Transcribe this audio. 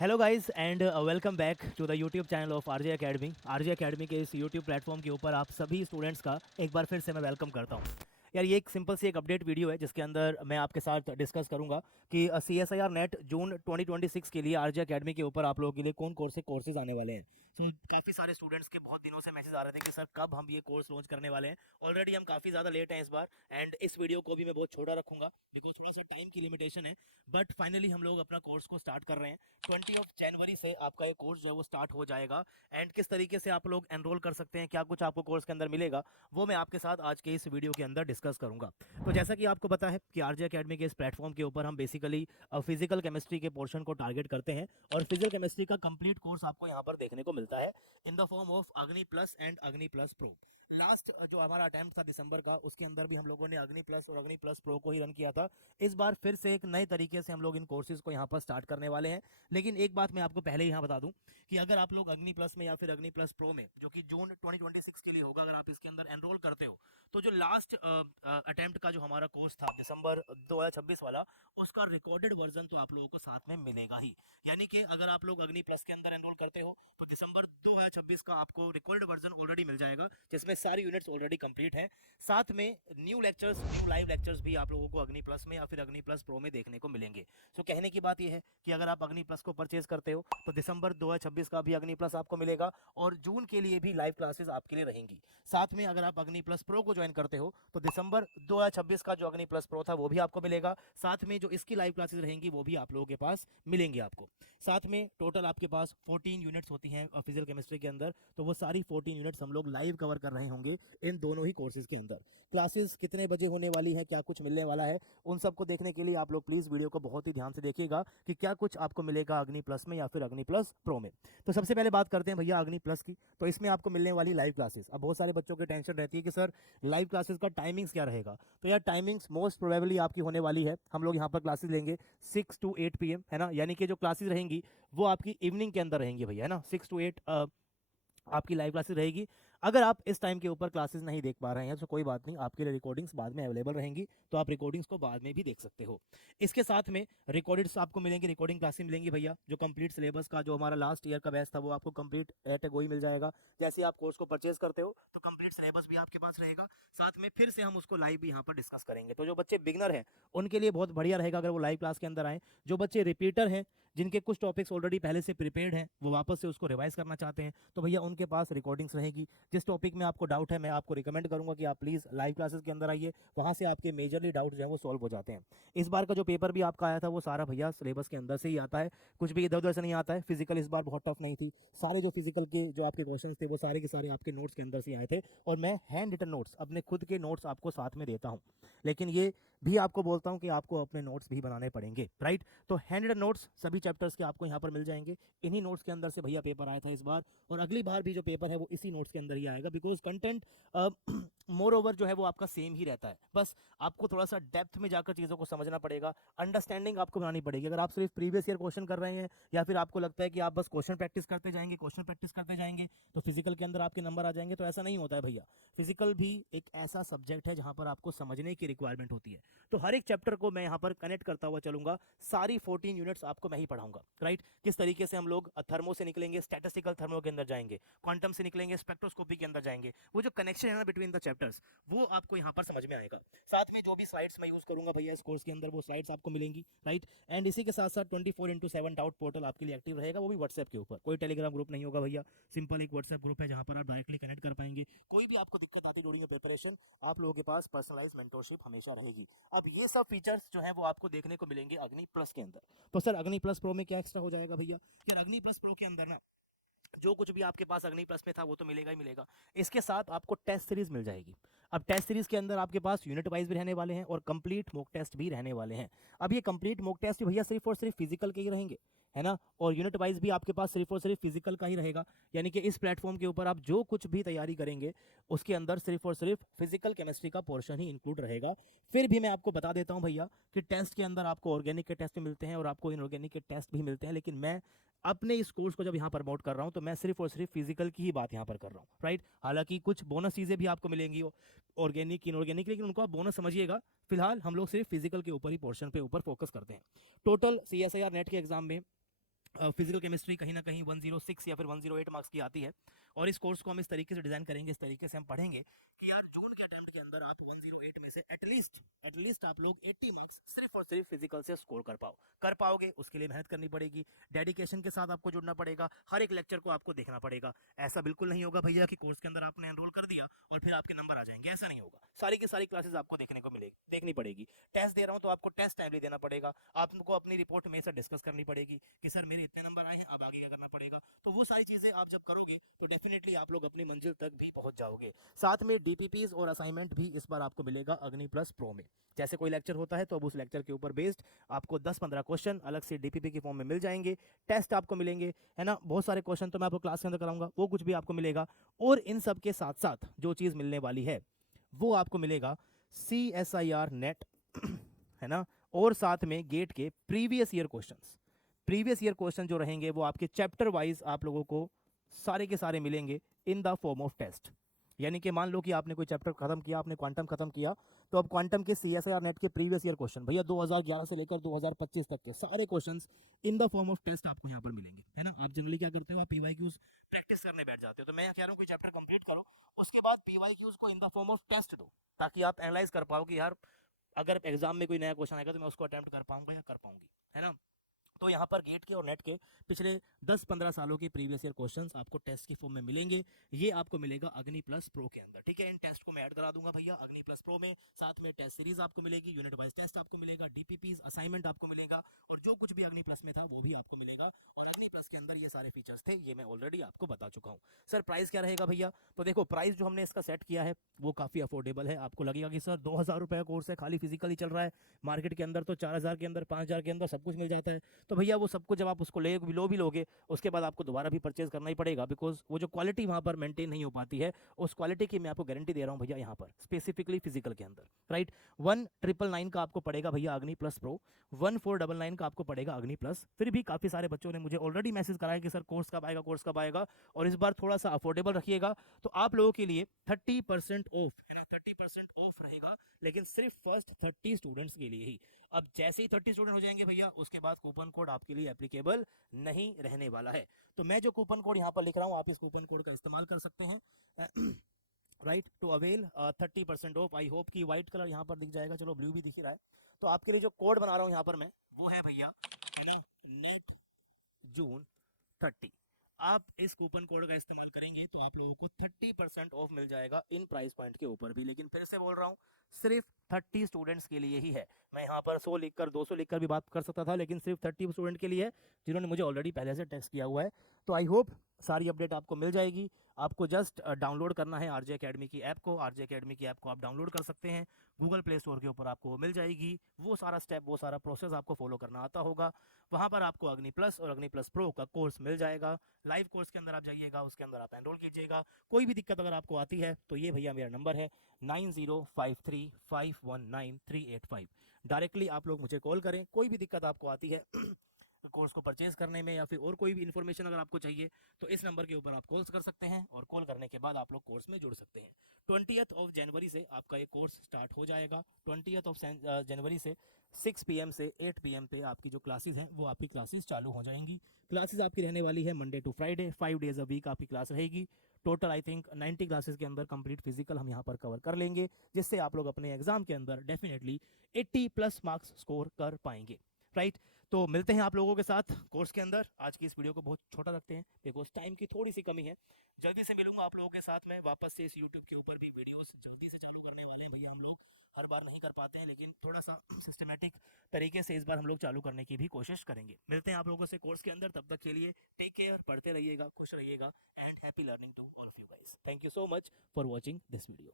Hello guys and welcome back to the YouTube channel of RJ Academy. RJ Academy के इस YouTube platform के ऊपर आप सभी स्टूडेंट्स का एक बार फिर से मैं वेलकम करता हूं। यार ये एक सिंपल सी एक अपडेट वीडियो है जिसके अंदर मैं आपके साथ डिस्कस करूंगा कि CSIR नेट जून 2026 के लिए आरजे एकेडमी के ऊपर आप लोगों के लिए कौन कौन से कोर्सेज आने वाले हैं। सो काफ़ी सारे स्टूडेंट्स के बहुत दिनों से मैसेज आ रहे थे कि सर कब हम ये कोर्स लॉन्च करने वाले हैं। ऑलरेडी हम काफ़ी ज़्यादा लेट हैं इस बार एंड इस वीडियो को भी मैं बहुत छोटा रखूंगा बिकॉज थोड़ा सा टाइम की लिमिटेशन है। बट फाइनली हम लोग अपना कोर्स को स्टार्ट कर रहे हैं। 20 से आपका ये कोर्स जो है वो स्टार्ट हो जाएगा एंड किस तरीके से आप लोग एनरोल कर सकते हैं, क्या कुछ आपको कोर्स के अंदर मिलेगा, वो मैं आपके साथ आज के इस वीडियो के अंदर डिस्कस करूंगा। तो जैसा कि आपको पता है कि आरजे एकेडमी के इस प्लेटफॉर्म के ऊपर हम बेसिकली फिजिकल केमिस्ट्री के पोर्शन को टारगेट करते हैं और फिजिकल केमिस्ट्री का कंप्लीट कोर्स आपको यहाँ पर देखने को मिलता है इन द फॉर्म ऑफ अग्नि प्लस एंड अग्नि प्लस प्रो। लास्ट जो हमारा अटेम्प्ट था दिसंबर का, उसके अंदर भी हम लोगों ने अग्नि प्लस और अग्नि प्लस प्रो को ही रन किया था। इस बार फिर से एक नए तरीके से हम लोग इन कोर्सेज को यहाँ पर स्टार्ट करने वाले हैं। लेकिन एक बात मैं आपको पहले ही यहाँ बता दूं कि अगर आप लोग अग्नि प्लस में या फिर अग्नि प्लस प्रो में, जो कि जून 2026 के लिए होगा, अगर आप इसके अंदर एनरोल करते हो तो जो लास्ट अटेम्प्ट का जो हमारा कोर्स था दिसंबर 2026 वाला, उसका रिकॉर्डेड वर्जन तो आप लोगों को साथ में मिलेगा ही। यानी कि अगर आप लोग अग्नि प्लस के अंदर एनरोल करते हो तो दिसंबर 2026 का आपको रिकॉर्डेड वर्जन ऑलरेडी मिल जाएगा जिसमें सारी यूनिट्स ऑलरेडी कंप्लीट है। साथ में new lectures, new live lectures भी आप लोगों को अग्नि प्लस में या फिर अग्नि प्लस प्रो में देखने को मिलेंगे। सो कहने की बात यह है कि अगर आप अग्नि प्लस को परचेज करते हो तो दिसंबर 2026 का भी अग्नि प्लस आपको मिलेगा और जून के लिए भी लाइव क्लासेस आपके लिए रहेंगी। साथ में अगर आप अग्नि प्लस प्रो को ज्वाइन करते हो तो दिसंबर 2026 का जो अग्नि प्लस प्रो था वो भी आपको मिलेगा। साथ में जो इसकी लाइव क्लासेस रहेंगी वो भी आप लोगों के पास मिलेंगी आपको। साथ में टोटल आपके पास 14 यूनिट्स होती हैं फिजिकल केमिस्ट्री के अंदर, तो वो सारी 14 यूनिट्स हम लोग लाइव कवर कर रहे होंगे इन दोनों ही कोर्सेज के अंदर। क्लासेस कितने बजे होने वाली है, क्या कुछ मिलने वाला है, उन सबको देखने के लिए आप लोग प्लीज़ वीडियो को बहुत ही ध्यान से देखिएगा कि क्या कुछ आपको मिलेगा अग्नि प्लस में या फिर अग्नि प्लस प्रो में। तो सबसे पहले बात करते हैं भैया अग्नि प्लस की। तो इसमें आपको मिलने वाली लाइव क्लासेस, अब बहुत सारे बच्चों की टेंशन रहती है कि सर लाइव क्लासेस का टाइमिंग्स क्या रहेगा। तो यार टाइमिंग्स मोस्ट प्रोबेबली आपकी होने वाली है, हम लोग यहाँ पर क्लासेस लेंगे 6 to 8 PM, है ना। यानी कि जो क्लासेस रहेंगी वो आपकी इवनिंग के अंदर रहेंगी भैया, है ना। 6 to 8 आपकी लाइव क्लासेस रहेगी। अगर आप इस टाइम के ऊपर क्लासेस नहीं देख पा रहे हैं तो कोई बात नहीं, आपके लिए रिकॉर्डिंग्स बाद में अवेलेबल रहेंगी, तो आप रिकॉर्डिंग्स को बाद में भी देख सकते हो। इसके साथ में रिकॉर्डेड्स आपको मिलेंगे, रिकॉर्डिंग क्लासेस मिलेंगी भैया। जो कंप्लीट सिलेबस का जो हमारा लास्ट ईयर का बैच था वो आपको कंप्लीट एट ए गो ही मिल जाएगा। जैसे आप कोर्स को परचेज करते हो तो कंप्लीट सिलेबस भी आपके पास रहेगा। साथ में फिर से हम उसको लाइव भी यहाँ पर डिस्कस करेंगे। तो जो बच्चे बिगनर हैं उनके लिए बहुत बढ़िया रहेगा अगर वो लाइव क्लास के अंदर आए। जो बच्चे रिपीटर हैं, जिनके कुछ टॉपिक्स ऑलरेडी पहले से प्रिपेयर्ड हैं, वो वापस से उसको रिवाइज करना चाहते हैं, तो भैया उनके पास रिकॉर्डिंग्स रहेगी। जिस टॉपिक में आपको डाउट है मैं आपको रिकमेंड करूंगा कि आप प्लीज़ लाइव क्लासेस के अंदर आइए, वहाँ से आपके मेजरली डाउट जो है वो सॉल्व हो जाते हैं। इस बार का जो पेपर भी आपका आया था वो सारा भैया सिलेबस के अंदर से ही आता है, कुछ भी इधर उधर से नहीं आता है। फिजिकल इस बार बहुत टफ नहीं थी, सारे जो फिजिकल के जो आपके क्वेश्चन थे वो सारे के सारे आपके नोट्स के अंदर से आए थे। और मैं हैंड रिटन नोट्स, अपने खुद के नोट्स आपको साथ में देता हूँ, लेकिन ये भी आपको बोलता हूँ कि आपको अपने नोट्स भी बनाने पड़ेंगे, राइट। तो हैंड रिटन नोट्स सभी चैप्टर्स के आपको यहाँ पर मिल जाएंगे। इन्हीं नोट्स के अंदर से भैया पेपर आया था इस बार, और अगली बार भी जो पेपर है वो इसी नोट्स के अंदर ही आएगा। बिकॉज कंटेंट मोर ओवर जो है वो आपका सेम ही रहता है, बस आपको थोड़ा सा डेप्थ में जाकर चीज़ों को समझना पड़ेगा, अंडरस्टैंडिंग आपको बनानी पड़ेगी। अगर आप सिर्फ प्रीवियस ईयर क्वेश्चन कर रहे हैं या फिर आपको लगता है कि आप बस क्वेश्चन प्रैक्टिस करते जाएंगे, क्वेश्चन प्रैक्टिस करते जाएंगे तो फिजिकल के अंदर आपके नंबर आ जाएंगे, तो ऐसा नहीं होता है भैया। फिजिकल भी एक ऐसा सब्जेक्ट है जहां पर आपको समझने की रिक्वायरमेंट होती है। तो हर एक चैप्टर को मैं यहाँ पर कनेक्ट करता हुआ चलूंगा, सारी 14 यूनिट्स आपको मैं ही पढ़ाऊंगा, राइट। किस तरीके से हम लोग थर्मो से निकलेंगे, स्टैटिस्टिकल थर्मो के अंदर जाएंगे, क्वांटम से निकलेंगे, स्पेक्ट्रोस्कोपी के अंदर जाएंगे, वो जो कनेक्शन है ना बिटवीन द चैप्टर्स, वो आपको यहाँ पर समझ में आएगा। साथ में जो भी स्लाइड्स मैं यूज करूंगा भैया इस कोर्स के अंदर, वो स्लाइड्स आपको मिलेंगी, राइट। एंड इसी के साथ साथ 24x7 डाउट पोर्टल आपके लिए एक्टिव रहेगा, वो भी व्हाट्सएप के ऊपर। कोई टेलीग्राम ग्रुप नहीं होगा भैया, सिंपल एक व्हाट्सएप ग्रुप है जहां पर आप डायरेक्टली कनेक्ट कर पाएंगे। कोई भी आपको दिक्कत आती ड्यूरिंग प्रिपरेशन, आप लोगों के पास पर्सनलाइज मेंटरशिप हमेशा रहेगी। अब ये सब फीचर्स जो है वो आपको देखने को मिलेंगे अग्नि प्लस के अंदर। तो सर अग्नि प्लस प्रो में क्या एक्स्ट्रा हो जाएगा भैया? यार अग्नि प्लस प्रो के अंदर ना जो कुछ भी आपके पास अग्नि प्लस में था वो तो मिलेगा ही मिलेगा, इसके साथ आपको टेस्ट सीरीज मिल जाएगी। अब टेस्ट सीरीज के अंदर आपके पास यूनिट वाइज भी रहने वाले हैं और कंप्लीट मॉक टेस्ट भी रहने वाले हैं। अब ये कंप्लीट मॉक टेस्ट भैया सिर्फ और सिर्फ फिजिकल के ही रहेंगे, है ना, और यूनिट वाइज भी आपके पास सिर्फ और सिर्फ फिजिकल का ही रहेगा। यानी कि इस प्लेटफॉर्म के ऊपर आप जो कुछ भी तैयारी करेंगे उसके अंदर सिर्फ और सिर्फ फिजिकल केमिस्ट्री का पोर्शन ही इंक्लूड रहेगा। फिर भी मैं आपको बता देता हूं भैया कि टेस्ट के अंदर आपको ऑर्गेनिक के टेस्ट भी मिलते हैं और आपको इनऑर्गेनिक के टेस्ट भी मिलते हैं, लेकिन मैं अपने इस कोर्स को जब यहाँ प्रमोट कर रहा हूँ तो मैं सिर्फ और सिर्फ फिजिकल की ही बात यहाँ पर कर रहा हूँ, राइट। हालांकि कुछ बोनस चीज़ें भी आपको मिलेंगी ऑर्गेनिक इनऑर्गेनिक, लेकिन उनको आप बोनस समझिएगा। फिलहाल हम लोग सिर्फ फिजिकल के ऊपर ही पोर्शन पे ऊपर फोकस करते हैं। टोटल CSIR नेट के एग्जाम में फिजिकल केमिस्ट्री कहीं ना कहीं 106 या फिर 108 मार्क्स की आती है। और इस कोर्स को हम इस तरीके से डिज़ाइन करेंगे, इस तरीके से हम पढ़ेंगे कि यार जून के अटेम्प्ट के अंदर आप 108 में से एटलीस्ट आप लोग 80 मार्क्स सिर्फ और सिर्फ फिजिकल से स्कोर कर पाओगे। उसके लिए मेहनत करनी पड़ेगी, डेडिकेशन के साथ आपको जुड़ना पड़ेगा, हर एक लेक्चर को आपको देखना पड़ेगा। ऐसा बिल्कुल नहीं होगा भैया कि कोर्स के अंदर आपने एनरोल कर दिया और फिर आपके नंबर आ जाएंगे, ऐसा नहीं होगा। सारी की सारी क्लासेस आपको देखनी पड़ेगी। टेस्ट दे रहा हूँ तो आपको टेस्ट टाइमली देना पड़ेगा, आपको अपनी रिपोर्ट में से डिस्कस करनी पड़ेगी कि सर मेरे इतने नंबर आए हैं, अब आगे क्या करना पड़ेगा। तो वो सारी चीजें आप जब करोगे तो डेफिनेटली आप लोग अपनी मंजिल तक भी पहुंच जाओगे। साथ में डीपीपीज और असाइनमेंट भी इस बार आपको मिलेगा अग्नि प्लस प्रो में। जैसे कोई लेक्चर होता है तो अब उस लेक्चर के ऊपर बेस्ड आपको 10-15 क्वेश्चन अलग से डीपीपी के फॉर्म में मिल जाएंगे, टेस्ट आपको मिलेंगे, है ना। बहुत सारे क्वेश्चन तो मैं आपको क्लास के अंदर कराऊंगा, वो कुछ भी आपको मिलेगा। और इन सब के साथ साथ जो चीज़ मिलने वाली है वो आपको मिलेगा CSIR नेट है ना। और साथ में गेट के प्रीवियस ईयर क्वेश्चन जो रहेंगे वो आपके चैप्टर वाइज आप लोगों को सारे के सारे मिलेंगे in the form of test. यानी कि मान लो कि आपने कोई चैप्टर खत्म किया, आपने क्वांटम खत्म किया, तो अब क्वांटम के CSIR नेट के प्रीवियस ईयर क्वेश्चन भैया 2011 से लेकर 2025 तक के सारे questions in the form of test आपको यहाँ पर मिलेंगे, है ना। आप जनरली क्या करते हो, आप PYQs प्रैक्टिस करने बैठ जाते हो। तो मैं कह रहा हूँ कोई चैप्टर कंप्लीट करो, उसके बाद PYQs को in the form of test दो, ताकि आप एनालाइज कर पाओ कि यार अगर एग्जाम में कोई नया क्वेश्चन आएगा तो मैं उसको अटेम्प्ट कर पाऊंगा या कर पाऊंगी, है ना। तो यहाँ पर गेट के और नेट के पिछले 10-15 सालों के प्रीवियस ईयर क्वेश्चंस आपको टेस्ट की फॉर्म में मिलेंगे। ये आपको मिलेगा अग्नि प्लस प्रो के अंदर, ठीक है। इन टेस्ट को मैं ऐड करा दूंगा भैया अग्नि प्लस प्रो में। साथ में टेस्ट सीरीज आपको मिलेगी, यूनिट वाइज टेस्ट आपको मिलेगा, डीपीपीज असाइनमेंट आपको मिलेगा, और जो कुछ भी अग्नि प्लस में था वो भी आपको मिलेगा। और अग्नि प्लस के अंदर ये सारे फीचर्स थे, ये मैं ऑलरेडी आपको बता चुका हूँ। सर प्राइस क्या रहेगा भैया? तो देखो प्राइस जो हमने इसका सेट किया है वो काफ़ी अफोर्डेबल है। आपको लगेगा कि सर 2000 रुपये का कोर्स है, खाली फिजिकल ही चल रहा है, मार्केट के अंदर तो 4000 के अंदर 5000 के अंदर सब कुछ मिल जाता है। तो भैया वो सब कुछ जब आप उसको लो भी लोगे, उसके बाद आपको दोबारा भी परचेज करना ही पड़ेगा, बिकॉज वो जो क्वालिटी वहाँ पर मेंटेन नहीं हो पाती है, उस क्वालिटी की मैं आपको गारंटी दे रहा हूँ भैया यहाँ पर स्पेसिफिकली फिजिकल के अंदर, राइट। 1999 का आपको पड़ेगा भैया अग्नि प्लस प्रो, 1499 का आपको पड़ेगा अग्नि प्लस। फिर भी काफ़ी सारे बच्चों ने मुझे ऑलरेडी मैसेज कराया कि सर कोर्स कब आएगा, और इस बार थोड़ा सा अफोर्डेबल रखिएगा। तो आप लोगों के लिए 30% ऑफ, है ना, 30% ऑफ रहेगा, लेकिन सिर्फ फर्स्ट 30 स्टूडेंट्स के लिए ही। अब जैसे ही 30 स्टूडेंट हो जाएंगे भैया, उसके बाद कूपन कोड आपके लिए एप्लीकेबल नहीं रहने वाला है। तो मैं जो कूपन कोड यहाँ पर लिख रहा हूँ, आप इस कूपन कोड का इस्तेमाल कर सकते हैं right to avail 30% off. I hope कि व्हाइट कलर यहाँ पर दिख जाएगा, चलो ब्लू भी दिख ही रहा है। तो आपके लिए जो कोड बना रहा हूँ यहाँ पर मैं, वो है भैया, है ना, नेट जून 30। आप इस कूपन कोड का इस्तेमाल करेंगे तो आप लोगों को 30% ऑफ मिल जाएगा इन प्राइस पॉइंट के ऊपर भी। लेकिन फिर से बोल रहा हूँ, सिर्फ 30 स्टूडेंट्स के लिए ही है। मैं यहाँ पर 100 लिखकर 200 लिखकर भी बात कर सकता था, लेकिन सिर्फ 30 स्टूडेंट के लिए है जिन्होंने मुझे ऑलरेडी पहले से टेक्स्ट किया हुआ है। तो आई होप सारी अपडेट आपको मिल जाएगी। आपको जस्ट डाउनलोड करना है आरजे अकेडमी की ऐप को। आरजे अकेडमी की ऐप को आप डाउनलोड कर सकते हैं, गूगल प्ले स्टोर के ऊपर आपको मिल जाएगी। वो सारा स्टेप, वो सारा प्रोसेस आपको फॉलो करना आता होगा। वहाँ पर आपको अग्नि प्लस और अग्नि प्लस प्रो का कोर्स मिल जाएगा। लाइव कोर्स के अंदर आप जाइएगा, उसके अंदर आप एनरोल कीजिएगा। कोई भी दिक्कत अगर आपको आती है तो ये भैया मेरा नंबर है 9053519385। डायरेक्टली आप लोग मुझे कॉल करें, कोई भी दिक्कत आपको आती है कोर्स को परचेज करने में, या फिर और कोई भी इन्फॉर्मेशन अगर आपको चाहिए, तो इस नंबर के ऊपर आप कॉल कर सकते हैं, और कॉल करने के बाद आप लोग कोर्स में जुड़ सकते हैं। 20th जनवरी से आपका ये कोर्स स्टार्ट हो जाएगा। 20th जनवरी से 6 PM से 8 PM पे आपकी जो क्लासेस हैं वो आपकी क्लासेस चालू हो जाएंगी। क्लासेस आपकी रहने वाली है Monday to Friday, 5 days a week आपकी क्लास रहेगी। टोटल आई थिंक 90 क्लासेस के अंदर कंप्लीट फिजिकल हम यहाँ पर कवर कर लेंगे, जिससे आप लोग अपने एग्जाम के अंदर डेफिनेटली 80+ मार्क्स स्कोर कर पाएंगे, राइट। तो मिलते हैं आप लोगों के साथ कोर्स के अंदर। आज की इस वीडियो को बहुत छोटा रखते हैं बिकॉज टाइम की थोड़ी सी कमी है। जल्दी से मिलूंगा आप लोगों के साथ में वापस से। इस यूट्यूब के ऊपर भी वीडियोस जल्दी से चालू करने वाले हैं भैया। हम लोग हर बार नहीं कर पाते हैं, लेकिन थोड़ा सा सिस्टमेटिक तरीके से इस बार हम लोग चालू करने की भी कोशिश करेंगे। मिलते हैं आप लोगों से कोर्स के अंदर, तब तक के लिए टेक केयर, पढ़ते रहिएगा, खुश रहिएगा, and happy learning to all of you guys. Thank you so much for watching this video.